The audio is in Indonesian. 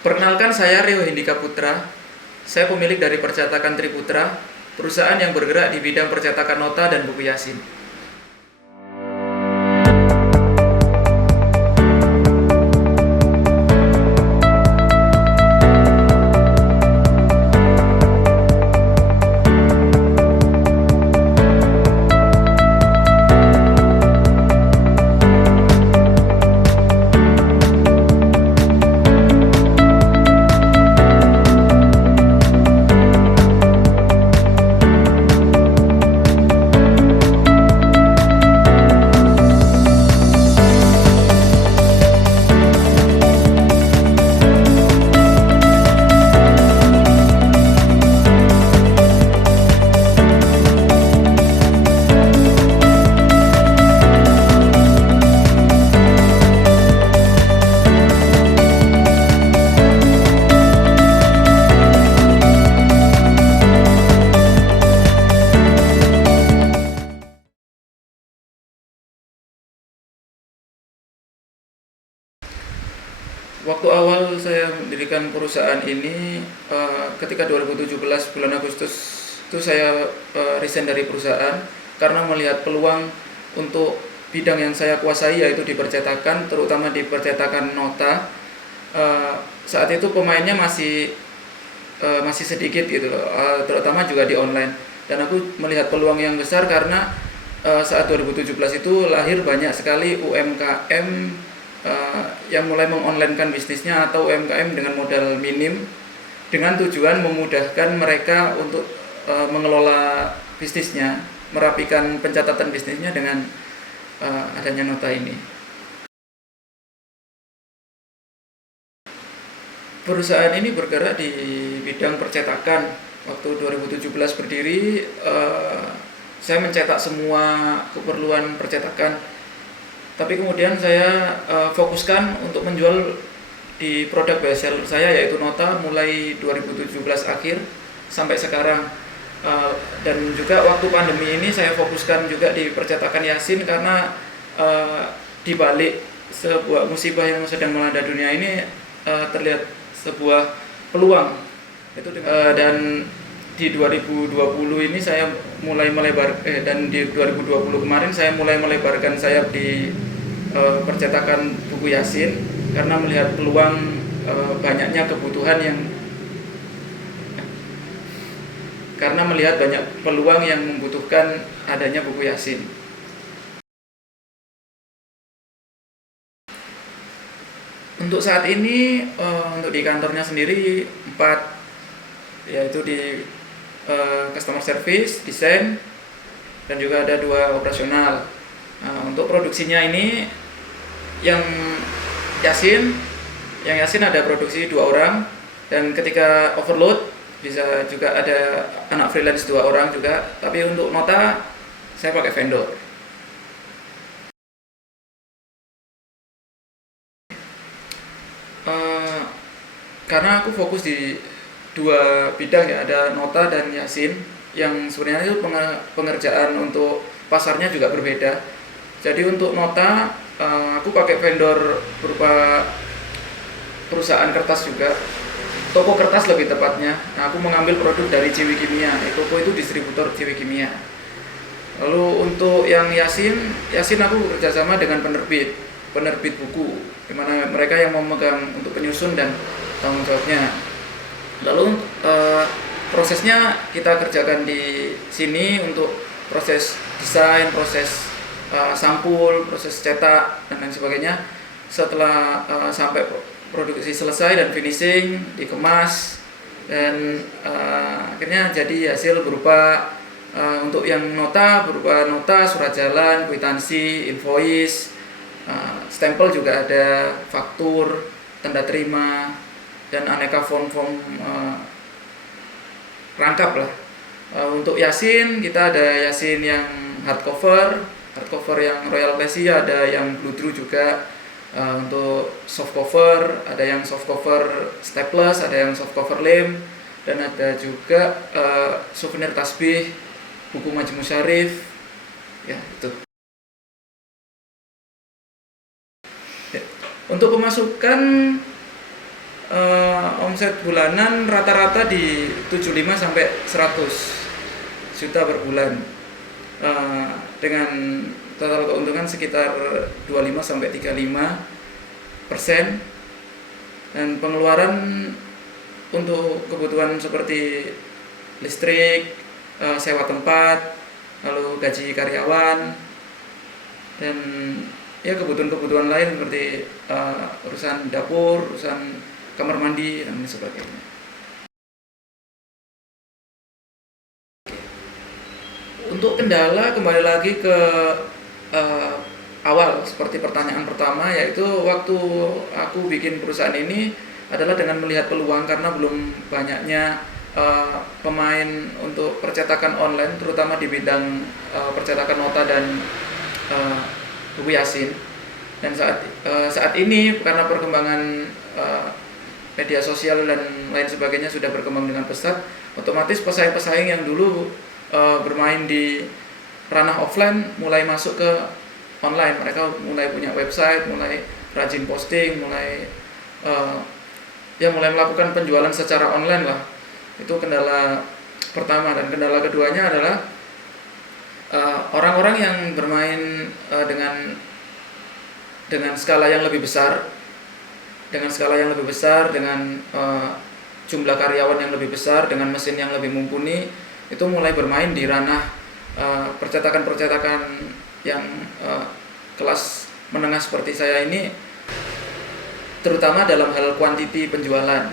Perkenalkan, saya Rio Hindika Putra. Saya pemilik dari Percetakan Triputra, perusahaan yang bergerak di bidang percetakan nota dan buku Yasin. Waktu awal saya mendirikan perusahaan ini, ketika 2017 bulan Agustus itu saya resign dari perusahaan karena melihat peluang untuk bidang yang saya kuasai, yaitu di percetakan, terutama di percetakan nota. Saat itu pemainnya masih sedikit gitu loh, terutama juga di online. Dan aku melihat peluang yang besar karena saat 2017 itu lahir banyak sekali UMKM yang mulai mengonlinekan bisnisnya, atau UMKM dengan modal minim, dengan tujuan memudahkan mereka untuk mengelola bisnisnya, merapikan pencatatan bisnisnya dengan adanya nota ini. Perusahaan ini bergerak di bidang percetakan. Waktu 2017 berdiri, saya mencetak semua keperluan percetakan. Tapi kemudian saya fokuskan untuk menjual di produk bestseller saya, yaitu nota, mulai 2017 akhir sampai sekarang. Dan juga waktu pandemi ini saya fokuskan juga di percetakan Yasin, karena di balik sebuah musibah yang sedang melanda dunia ini terlihat sebuah peluang. Dan di 2020 ini saya mulai melebar dan di 2020 kemarin saya mulai melebarkan sayap di percetakan buku Yasin, karena melihat peluang banyaknya kebutuhan karena melihat banyak peluang yang membutuhkan adanya buku Yasin. Untuk saat ini, untuk di kantornya sendiri 4, yaitu di customer service, desain, dan juga ada 2 operasional. Untuk produksinya ini yang Yasin ada produksi 2 orang, dan ketika overload bisa juga ada anak freelance 2 orang juga. Tapi untuk nota saya pakai vendor. Karena aku fokus di 2 bidang ya, ada nota dan Yasin, yang sebenarnya itu pengerjaan untuk pasarnya juga berbeda. Jadi untuk nota aku pakai vendor berupa perusahaan kertas juga, toko kertas lebih tepatnya. Nah, aku mengambil produk dari JW Kimia. Toko itu distributor JW Kimia. Lalu untuk yang Yasin aku bekerjasama dengan penerbit buku, dimana mereka yang memegang untuk penyusun dan tanggung jawabnya. Lalu prosesnya kita kerjakan di sini untuk proses desain, proses sampul, proses cetak, dan lain sebagainya. Setelah sampai produksi selesai dan finishing, dikemas, dan akhirnya jadi hasil berupa untuk yang nota, berupa nota, surat jalan, kwitansi, invoice, stempel juga ada, faktur, tanda terima, dan aneka form-form rangkap lah. Untuk Yasin, kita ada Yasin yang hardcover yang Royal Classy, ada yang Blue Drew juga. Untuk softcover, ada yang softcover staples, ada yang softcover lem, dan ada juga souvenir tasbih, buku Majmu Syarif, ya itu. Untuk pemasukan omset bulanan rata-rata di 75 sampai 100 juta per bulan. Dengan total keuntungan sekitar 25 sampai 35%, dan pengeluaran untuk kebutuhan seperti listrik, sewa tempat, lalu gaji karyawan, dan ya kebutuhan-kebutuhan lain seperti urusan dapur, urusan kamar mandi dan sebagainya. Untuk kendala, kembali lagi ke awal seperti pertanyaan pertama, yaitu waktu aku bikin perusahaan ini adalah dengan melihat peluang, karena belum banyaknya pemain untuk percetakan online, terutama di bidang percetakan nota dan buku Yasin. Dan saat ini karena perkembangan media sosial dan lain sebagainya sudah berkembang dengan pesat, otomatis pesaing-pesaing yang dulu bermain di ranah offline mulai masuk ke online. Mereka mulai punya website, mulai rajin posting, mulai melakukan penjualan secara online lah. Itu kendala pertama. Dan kendala keduanya adalah orang-orang yang bermain dengan skala yang lebih besar, dengan jumlah karyawan yang lebih besar, dengan mesin yang lebih mumpuni, itu mulai bermain di ranah percetakan yang kelas menengah seperti saya ini, terutama dalam hal kuantiti penjualan.